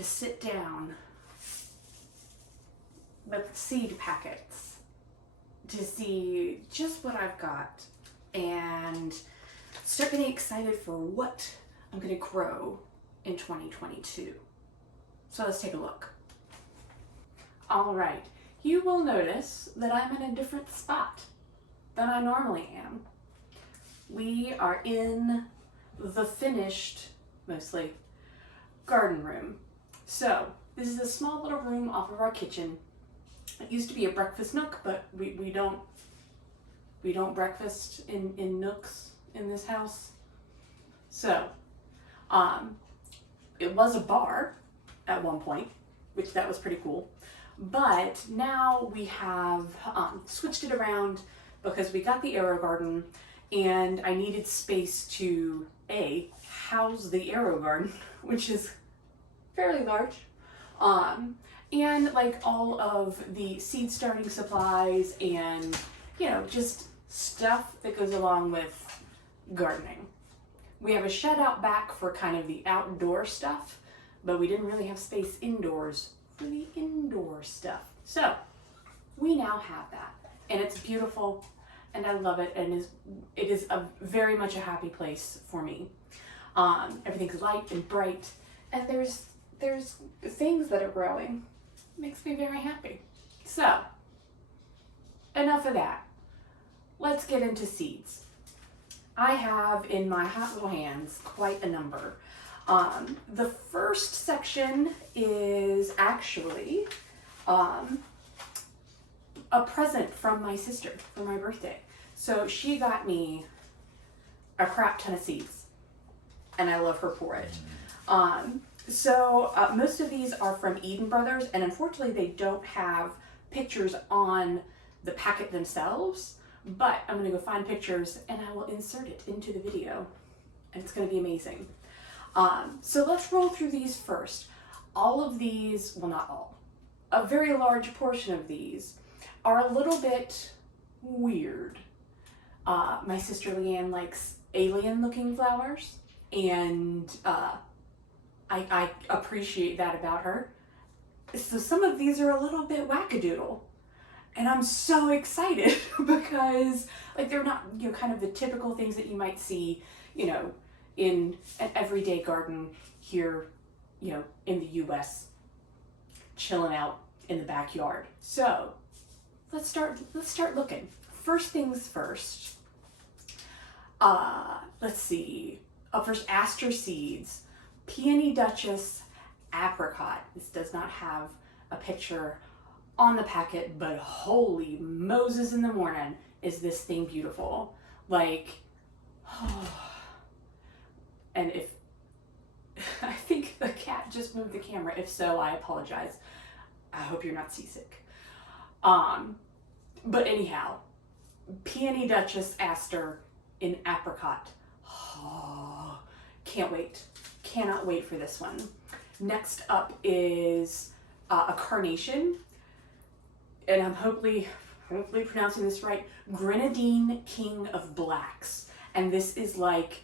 to sit down with seed packets to see just what I've got and start getting excited for what I'm going to grow in 2022. So let's take a look. All right, you will notice that I'm in a different spot than I normally am. We are in the finished, mostly, garden room. So this is a small little room off of our kitchen. It used to be a breakfast nook, but we don't breakfast in nooks in this house. So it was a bar at one point, which that was pretty cool. But now we have switched it around because we got the Aero Garden and I needed space to house the Aero Garden, which is fairly large, and like all of the seed starting supplies and, you know, just stuff that goes along with gardening. We have a shed out back for kind of the outdoor stuff, but we didn't really have space indoors for the indoor stuff. So we now have that, and it's beautiful, and I love it, and it is a very much a happy place for me. Everything's light and bright, and there's things that are growing. It makes me very happy. So enough of that. Let's get into seeds. I have in my hot little hands quite a number. The first section is actually a present from my sister for my birthday. So she got me a crap ton of seeds, and I love her for it. Most of these are from Eden Brothers, and unfortunately they don't have pictures on the packet themselves, but I'm gonna go find pictures and I will insert it into the video, and it's gonna be amazing. So let's roll through these first. All of these, well, not all, a very large portion of these are a little bit weird. My sister Leanne likes alien looking flowers, and I appreciate that about her. So some of these are a little bit wackadoodle, and I'm so excited because like they're not, you know, kind of the typical things that you might see, you know, in an everyday garden here, you know, in the US, chilling out in the backyard. So let's start looking. First things first. Let's see. Up first, Astra Seeds, Peony Duchess, Apricot. This does not have a picture on the packet, but holy Moses in the morning, is this thing beautiful. Like, and if, I think the cat just moved the camera. If so, I apologize. I hope you're not seasick. But anyhow, Peony Duchess, Aster in Apricot. Oh, can't wait. Cannot wait for this one. Next up is a carnation, and I'm hopefully pronouncing this right, Grenadine King of Blacks. And this is like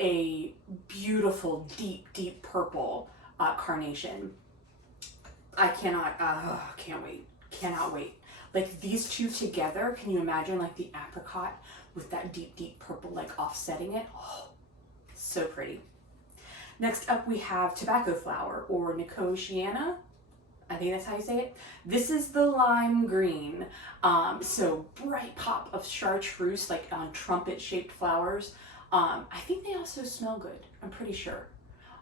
a beautiful, deep purple carnation. I can't wait. Cannot wait. Like these two together, can you imagine like the apricot with that deep purple like offsetting it? Oh, so pretty. Next up we have tobacco flower, or Echinacea. I think that's how you say it. This is the lime green. So bright pop of chartreuse, like on trumpet shaped flowers. I think they also smell good, I'm pretty sure.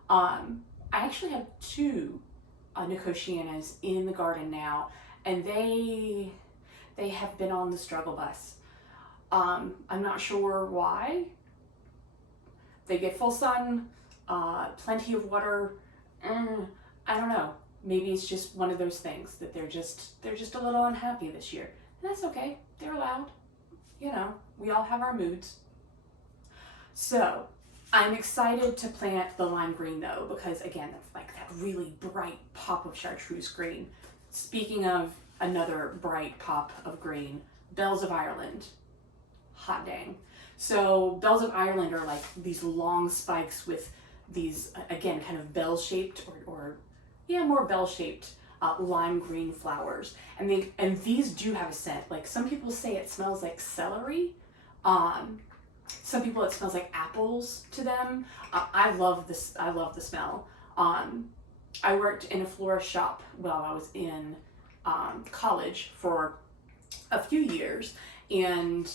I actually have two Nicotianas in the garden now, and they have been on the struggle bus. I'm not sure why. They get full sun, plenty of water. I don't know. Maybe it's just one of those things that they're just a little unhappy this year. And that's okay. They're allowed. You know, we all have our moods. So I'm excited to plant the lime green though, because again, like that really bright pop of chartreuse green. Speaking of another bright pop of green, Bells of Ireland. Hot dang. So Bells of Ireland are like these long spikes with these, again, kind of bell shaped or more bell-shaped lime green flowers. And these do have a scent. Like some people say it smells like celery. Some people it smells like apples to them. I love this. I love the smell. I worked in a florist shop while I was in college for a few years, and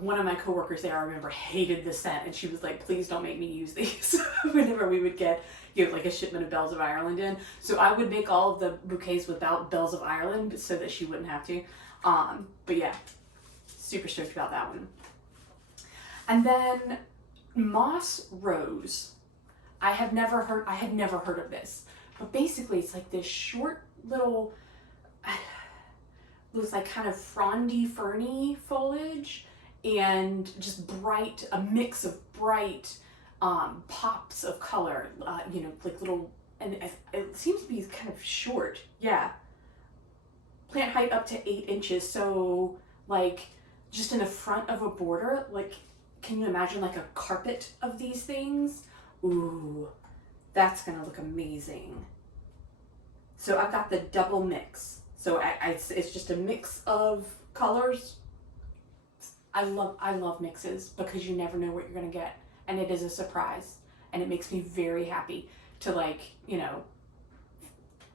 one of my coworkers there, I remember, hated the scent, and she was like, "Please don't make me use these." Whenever we would get like a shipment of Bells of Ireland in, so I would make all of the bouquets without Bells of Ireland so that she wouldn't have to. But yeah, super stoked about that one. And then moss rose. I had never heard of this, but basically it's like this short little, looks like kind of frondy, ferny foliage, and just bright, a mix of bright pops of color, you know, like little, and it seems to be kind of short. Yeah. Plant height up to 8 inches. So like just in the front of a border, like, can you imagine like a carpet of these things? Ooh, that's gonna look amazing. So I've got the double mix. So it's just a mix of colors. I love mixes because you never know what you're gonna get, and it is a surprise, and it makes me very happy to, like, you know,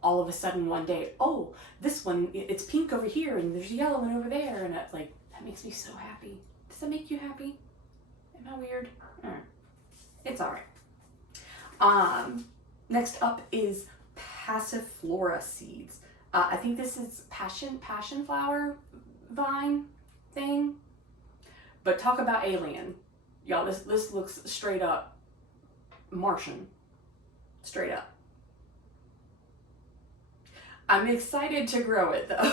all of a sudden one day, oh, this one, it's pink over here and there's a yellow one over there, and it, like, that makes me so happy. Does that make you happy? Am I weird? It's all right. Next up is Passiflora seeds. I think this is passion flower vine thing. But talk about alien. Y'all, this looks straight up Martian. Straight up. I'm excited to grow it though.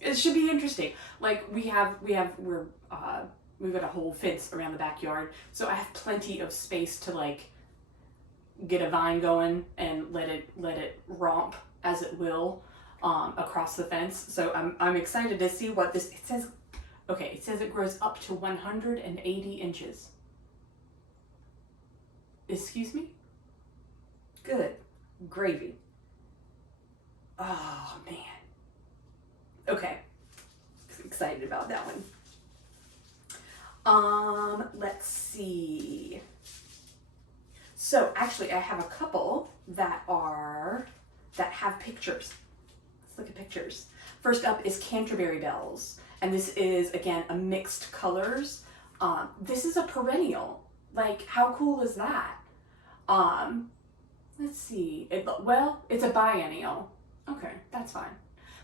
It should be interesting. Like we've got a whole fence around the backyard, so I have plenty of space to like get a vine going and let it romp as it will across the fence. So I'm excited to see what this, it says. Okay, it says it grows up to 180 inches. Excuse me? Good gravy. Oh man. Okay, excited about that one. Let's see. So actually I have a couple that have pictures. Let's look at pictures. First up is Canterbury Bells. And this is, again, a mixed colors. This is a perennial. Like, how cool is that? Let's see. It's a biennial. Okay, that's fine.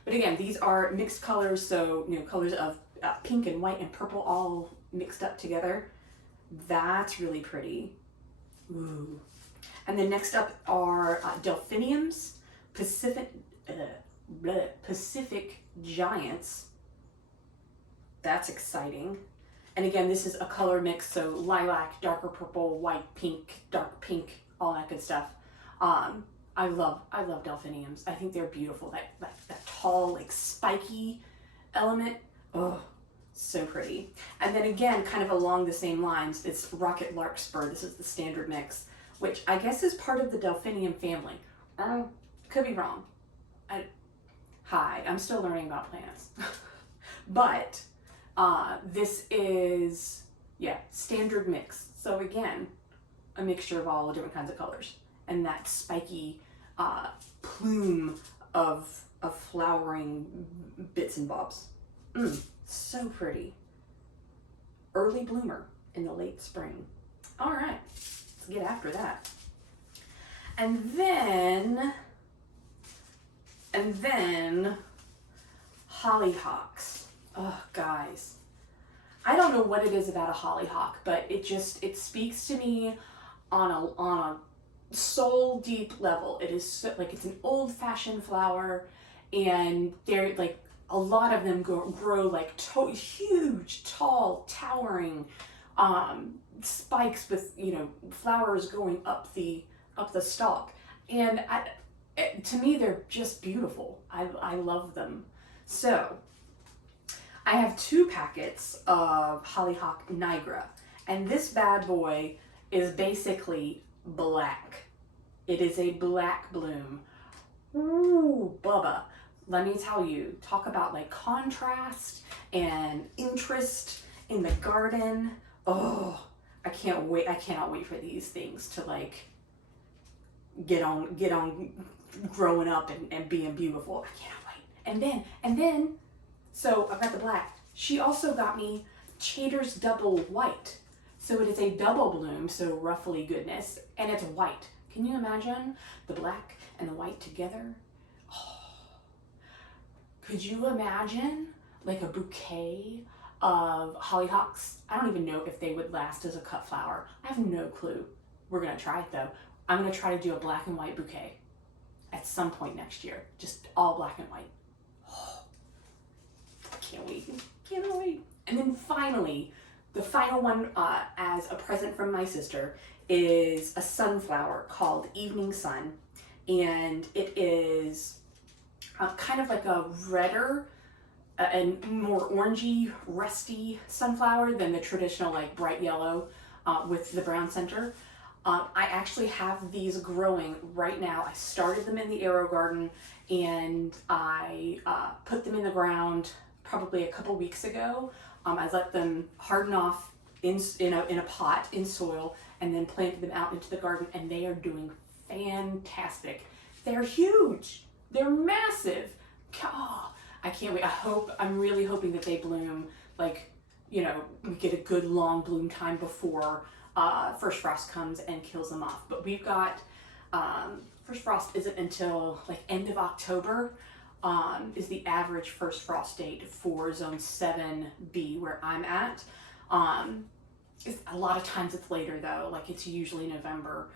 But again, these are mixed colors, so, you know, colors of pink and white and purple all mixed up together. That's really pretty. Ooh. And then next up are delphiniums, Pacific Giants. That's exciting. And again, this is a color mix, so lilac, darker purple, white, pink, dark pink, all that good stuff. I love delphiniums. I think they're beautiful. That tall, like spiky element. Oh, so pretty. And then again, kind of along the same lines, it's Rocket Larkspur. This is the standard mix, which I guess is part of the delphinium family. Could be wrong. Hi, I'm still learning about plants. But this is, yeah, standard mix. So again, a mixture of all the different kinds of colors. And that spiky plume of flowering bits and bobs. So pretty. Early bloomer in the late spring. All right, let's get after that. And then hollyhocks. Oh, guys. I don't know what it is about a hollyhock, but it speaks to me on a soul deep level. It is so, like, it's an old fashioned flower, and they're like, a lot of them grow like huge, tall, towering spikes with, you know, flowers going up the stalk. And to me, they're just beautiful. I love them. So I have 2 packets of Hollyhock Nigra, and this bad boy is basically black. It is a black bloom. Ooh, Bubba. Let me tell you, talk about like contrast and interest in the garden. Oh, I can't wait. I cannot wait for these things to like get on growing up and being beautiful. I cannot wait. And then, so I've got the black. She also got me Chater's Double White. So it is a double bloom, so roughly goodness, and it's white. Can you imagine the black and the white together? Oh. Could you imagine like a bouquet of hollyhocks? I don't even know if they would last as a cut flower. I have no clue. We're gonna try it though. I'm gonna try to do a black and white bouquet at some point next year. Just all black and white. Oh, I can't wait. Cannot wait. And then finally, the final one as a present from my sister is a sunflower called Evening Sun. And it is kind of like a redder and more orangey, rusty sunflower than the traditional like bright yellow with the brown center. I actually have these growing right now. I started them in the Aero Garden and I put them in the ground probably a couple weeks ago. I let them harden off in a pot in soil and then planted them out into the garden, and they are doing fantastic. They're huge. They're massive. Oh, I can't wait. I'm really hoping that they bloom, like, you know, we get a good long bloom time before first frost comes and kills them off. But we've got, first frost isn't until like end of October. Is the average first frost date for zone 7B where I'm at. A lot of times it's later though, like it's usually November,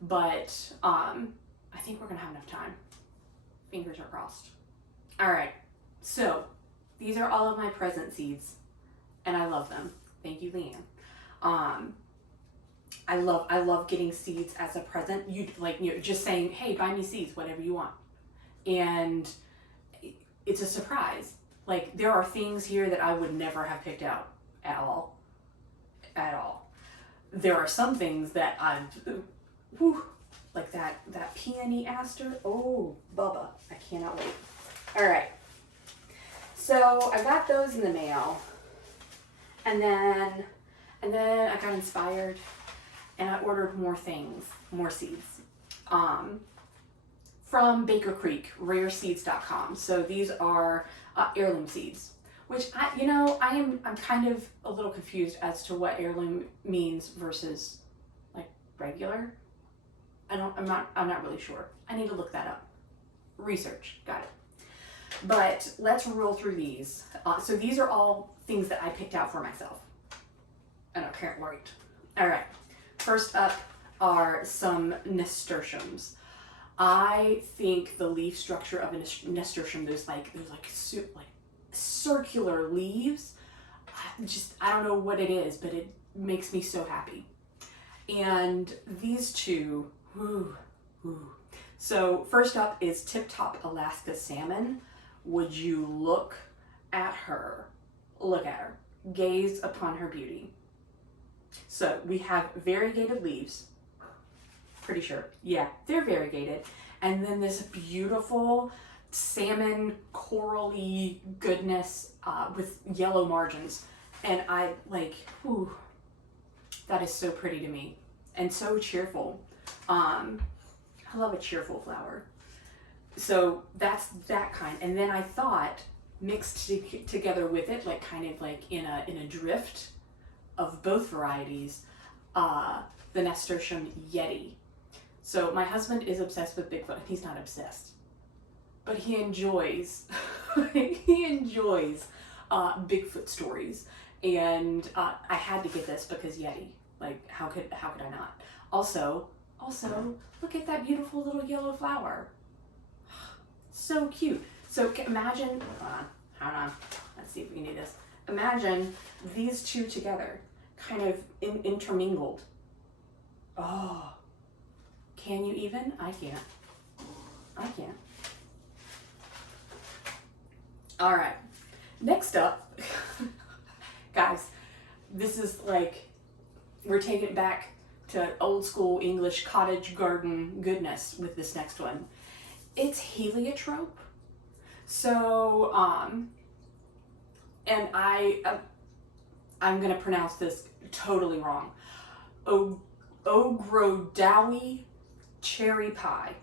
but I think we're gonna have enough time. Fingers are crossed. All right, so these are all of my present seeds and I love them. Thank you, Leanne. I love getting seeds as a present. You know, just saying, hey, buy me seeds, whatever you want. And it's a surprise. Like there are things here that I would never have picked out at all. There are some things that like that peony aster. Oh, Bubba, I cannot wait. All right. So I got those in the mail, and then I got inspired, and I ordered more things, more seeds. From Baker Creek, rareseeds.com. So these are heirloom seeds, which I'm kind of a little confused as to what heirloom means versus like regular. I'm not really sure. I need to look that up. Research, got it. But let's roll through these. So these are all things that I picked out for myself. And I can't wait. All right, first up are some nasturtiums. I think the leaf structure of a nasturtium, those circular leaves, I don't know what it is, but it makes me so happy. And these two, whoo. So first up is Tip Top Alaska Salmon. Would you look at her? Look at her. Gaze upon her beauty. So we have variegated leaves. Pretty sure. Yeah, they're variegated. And then this beautiful salmon corally goodness with yellow margins. And I like, ooh, that is so pretty to me and so cheerful. I love a cheerful flower. So that's that kind. And then I thought mixed together with it, like kind of like in a drift of both varieties, the nasturtium Yeti. So my husband is obsessed with Bigfoot. He's not obsessed, but he enjoys Bigfoot stories. And I had to get this because Yeti. Like how could I not? Also, look at that beautiful little yellow flower. So cute. So imagine, hold on. Let's see if we can do this. Imagine these two together, kind of intermingled. Oh, can you even? I can't. All right, next up, guys, this is like, we're taking it back to old school English cottage garden goodness with this next one. It's Heliotrope. So, and I'm gonna pronounce this totally wrong. Ogrodowie cherry pie.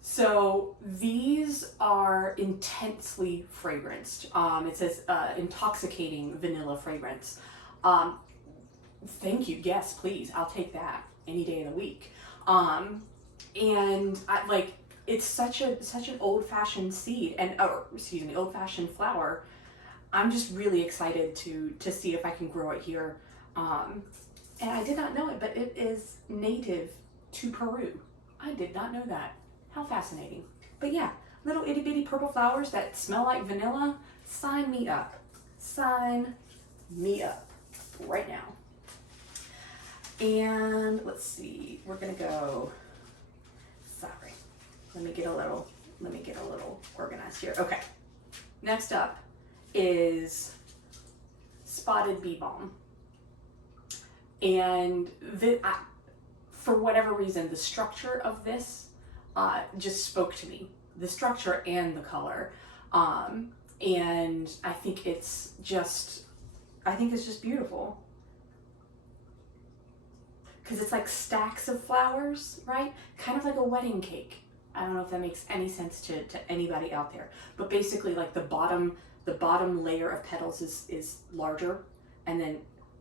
So these are intensely fragranced. It says intoxicating vanilla fragrance. Thank you. Yes, please. I'll take that any day of the week. And it's such an old-fashioned seed old-fashioned flower. I'm just really excited to see if I can grow it here. And I did not know it, but it is native to Peru. I did not know that. How fascinating. But yeah, little itty bitty purple flowers that smell like vanilla. Sign me up. Sign me up right now. And let's see, we're gonna go, sorry, let me get a little organized here. Okay, next up is spotted Bee Balm. And for whatever reason, the structure of this just spoke to me. The structure and the color. And I think it's just beautiful. Because it's like stacks of flowers, right? Kind of like a wedding cake. I don't know if that makes any sense to anybody out there. But basically like the bottom layer of petals is larger, and then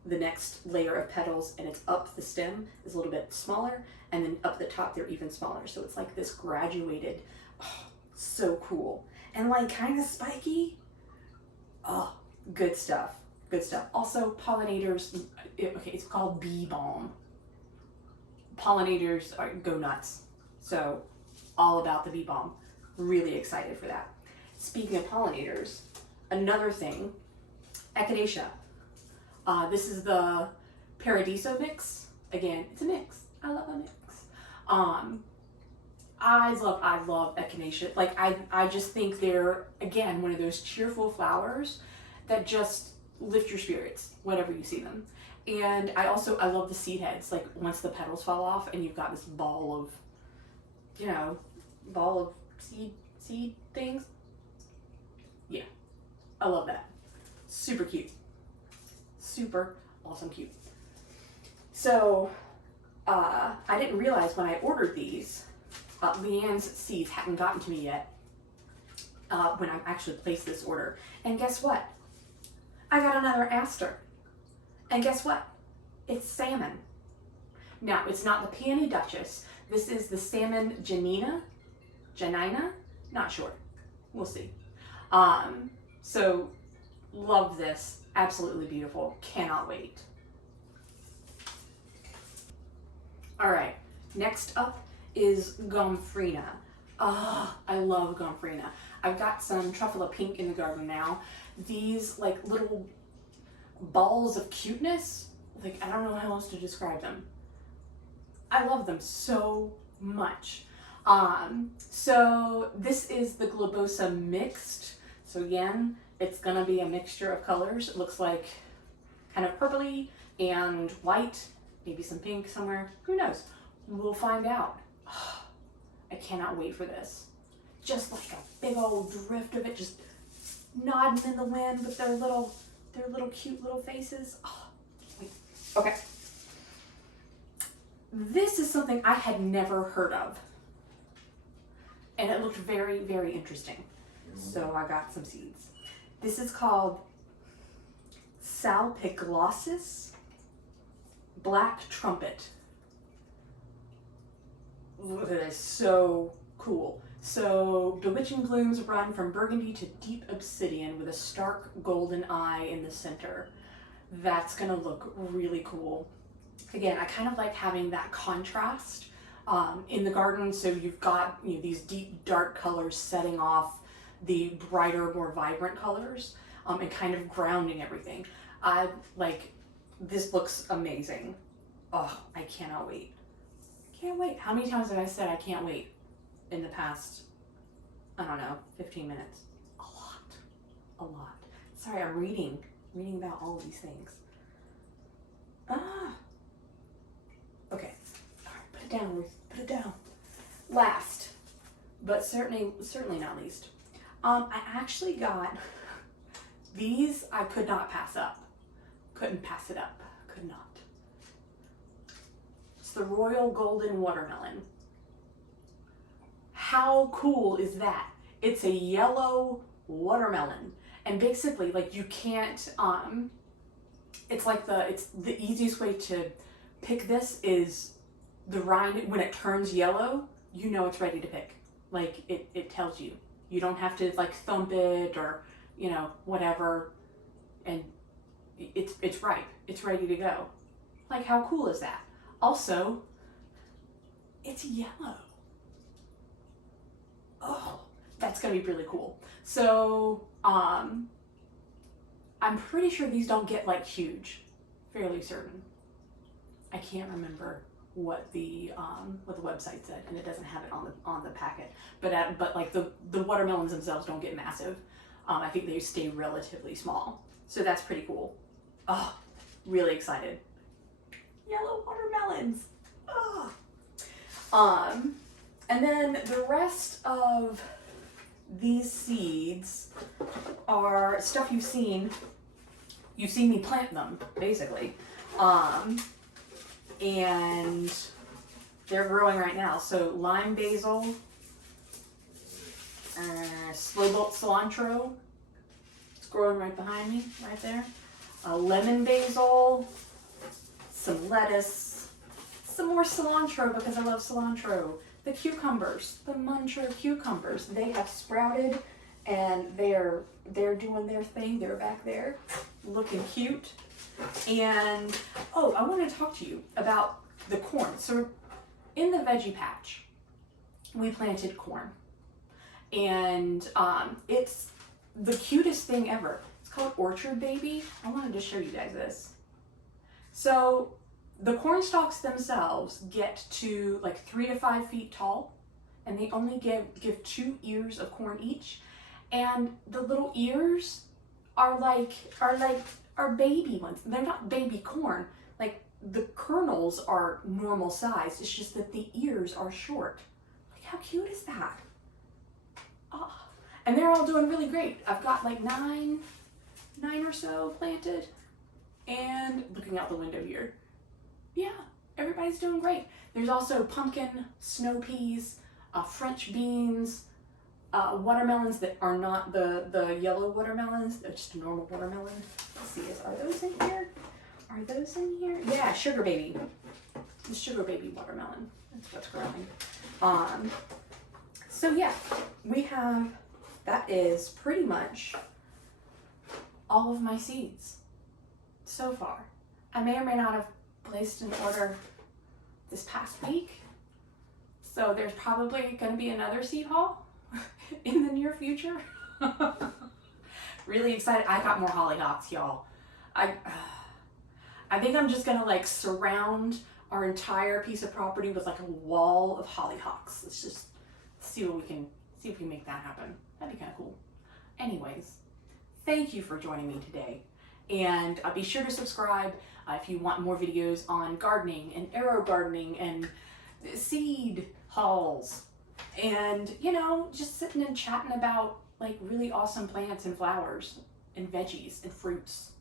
the next layer of petals and it's up the stem is a little bit smaller, and then up the top they're even smaller. So it's like this graduated, so cool. And like kind of spiky. Oh, good stuff. Good stuff. Also pollinators, okay, it's called Bee Balm. Pollinators go nuts. So all about the Bee Balm. Really excited for that. Speaking of pollinators, another thing, Echinacea. This is the Paradiso mix. Again, it's a mix. I love a mix. I love Echinacea. Like I just think they're, again, one of those cheerful flowers that just lift your spirits whenever you see them. And I love the seed heads. Like once the petals fall off and you've got this ball of seed things. Yeah, I love that. Super cute. Super awesome cute. So I didn't realize when I ordered these, Leanne's seeds hadn't gotten to me yet when I actually placed this order. And guess what? I got another aster. And guess what? It's salmon. Now, it's not the Peony Duchess. This is the Salmon Janina? Not sure. We'll see. So, love this. Absolutely beautiful. Cannot wait. All right. Next up is Gomphrena. I love Gomphrena. I've got some Truffula Pink in the garden now. These like little balls of cuteness. Like, I don't know how else to describe them. I love them so much. So this is the Globosa Mixed. So again, it's gonna be a mixture of colors. It looks like kind of purpley and white, maybe some pink somewhere. Who knows? We'll find out. I cannot wait for this. Just like a big old drift of it, just nodding in the wind with their little cute little faces. Oh, wait. Okay. This is something I had never heard of. And it looked very, very interesting. So I got some seeds. This is called Salpiglossis Black Trumpet. That is so cool. So bewitching blooms run from burgundy to deep obsidian with a stark golden eye in the center. That's gonna look really cool. Again, I kind of like having that contrast in the garden. So you've got these deep dark colors setting off the brighter, more vibrant colors and kind of grounding everything. This looks amazing. Oh, I cannot wait. Can't wait. How many times have I said I can't wait in the past, I don't know, 15 minutes? A lot. Sorry, I'm reading about all of these things. Ah. Okay. All right, put it down, Ruth. Put it down. Last, but certainly not least. I actually got these. I could not pass up. Couldn't pass it up. Could not. It's the Royal Golden Watermelon. How cool is that? It's a yellow watermelon, and basically, like, you can't. It's like it's the easiest way to pick this is the rind. When it turns yellow, you know it's ready to pick. Like, it tells you. You don't have to like thump it or, you know, whatever, and it's ripe. It's ready to go. Like, how cool is that? Also, it's yellow. Oh, that's gonna be really cool. So, I'm pretty sure these don't get like huge. Fairly certain. I can't remember what the website said, and it doesn't have it on the packet. But like the watermelons themselves don't get massive. I think they stay relatively small. So that's pretty cool. Oh, really excited. Yellow watermelons. Oh. And then the rest of these seeds are stuff you've seen. You've seen me plant them, basically. And they're growing right now. So lime basil, slow bolt cilantro. It's growing right behind me, right there. Lemon basil, some lettuce, some more cilantro because I love cilantro. The cucumbers, the Muncher cucumbers, they have sprouted and they're doing their thing. They're back there looking cute. And oh, I want to talk to you about the corn. So in the veggie patch, we planted corn, and it's the cutest thing ever. It's called Orchard Baby. I wanted to show you guys this. So the corn stalks themselves get to like 3 to 5 feet tall, and they only give 2 ears of corn each, and the little ears are baby ones. They're not baby corn. Like, the kernels are normal size. It's just that the ears are short. Like, how cute is that? Oh, and they're all doing really great. I've got like nine or so planted, and looking out the window here. Yeah, everybody's doing great. There's also pumpkin, snow peas, French beans, watermelons that are not the yellow watermelons. They're just a normal watermelon. Let's see, are those in here? Are those in here? Yeah, sugar baby. The sugar baby watermelon. That's what's growing. So yeah, that is pretty much all of my seeds so far. I may or may not have placed an order this past week, so there's probably going to be another seed haul in the near future. Really excited. I got more hollyhocks, y'all. I think I'm just gonna like surround our entire piece of property with like a wall of hollyhocks. Let's just see if we can make that happen. That'd be kind of cool. Anyways, thank you for joining me today, and be sure to subscribe if you want more videos on gardening and arrow gardening and seed hauls, and, you know, just sitting and chatting about like really awesome plants and flowers and veggies and fruits,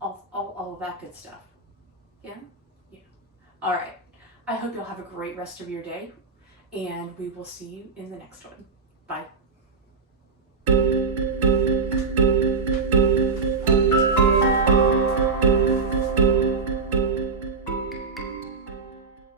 all of that good stuff. Yeah. All right, I hope you'll have a great rest of your day, and we will see you in the next one. Bye.